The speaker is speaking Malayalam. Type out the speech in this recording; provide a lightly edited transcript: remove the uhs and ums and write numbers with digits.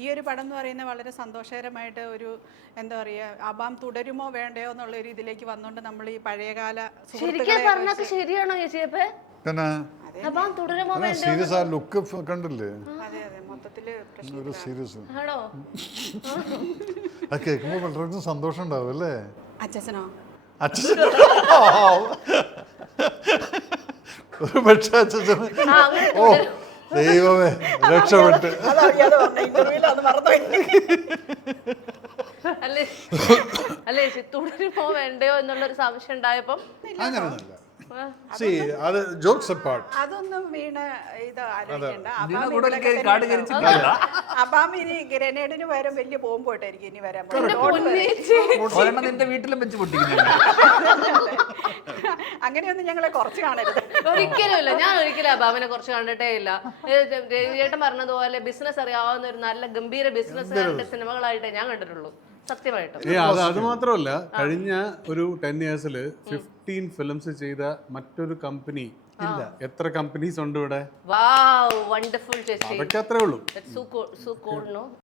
ഈ ഒരു പടം എന്ന് പറയുന്നത് വളരെ സന്തോഷകരമായിട്ട് ഒരു എന്താ പറയുക അബാം തുടരുമോ വേണ്ടയോ എന്നുള്ള ഒരു ഇതിലേക്ക് വന്നുകൊണ്ട് നമ്മൾ ഈ പഴയകാല ശരിക്കും പറഞ്ഞത് ശരിയാണോ ചേച്ചിയപ്പേ? പിന്നെ അബാം തുടരുമോ വേണ്ടയോ? സീരിയസ് ആ ലുക്ക് കണ്ടില്ലേ? അതെ അതെ മൊത്തത്തില് ഒരു സീരിയസ് ആണോ? അത് കേൾക്കുമ്പോൾ വളരെ സന്തോഷം ഉണ്ടാവും അല്ലേ? അച്ഛനോ അച്ഛൻ ഒരു പക്ഷേ അച്ഛന് ഓ ദൈവമേ രക്ഷപ്പെട്ട് അല്ലേ അല്ലേ ചേച്ചി തുടരുമോ വേണ്ടയോ എന്നുള്ളൊരു സംശയം ഉണ്ടായപ്പം അങ്ങനെയൊന്നുമില്ല. See, അത് ജോക്സ് അപ്പാർട്ട്. അതൊന്നും വീണ് ഇത് ആലോചിക്കണ്ട. അബാം ഇനി ഗ്രനേഡിന് പകരം വലിയ ബോംബോട്ടായിരിക്കും ഇനി വരാൻ നിന്റെ വീട്ടിലും വെച്ച് പൊട്ടിക്കുന്നു. അങ്ങനെയൊന്നും ഞങ്ങളെ കുറച്ച് കാണരുത്. ഒരിക്കലുമില്ല, ഞാൻ ഒരിക്കലും അബാമിനെ കുറച്ച് കണ്ടിട്ടേ ഇല്ല. ചേട്ടൻ പറഞ്ഞതുപോലെ ബിസിനസ് അറിയാവുന്ന ഒരു നല്ല ഗംഭീര ബിസിനസ്സുകാരുടെ സിനിമകളായിട്ടേ ഞാൻ കണ്ടിട്ടുള്ളൂ സത്യമായിട്ടും. അത് മാത്രമല്ല, കഴിഞ്ഞ ഒരു 10 yearsൽ 15 ഫിലിംസ് ചെയ്ത മറ്റൊരു കമ്പനി ഇല്ല. എത്ര കമ്പനീസ് ഉണ്ട് ഇവിടെ? വാവ് വണ്ടർഫുൾ ചേച്ചി. അതൊക്കെ അത്രേ ഉള്ളൂ. That's so cool, no?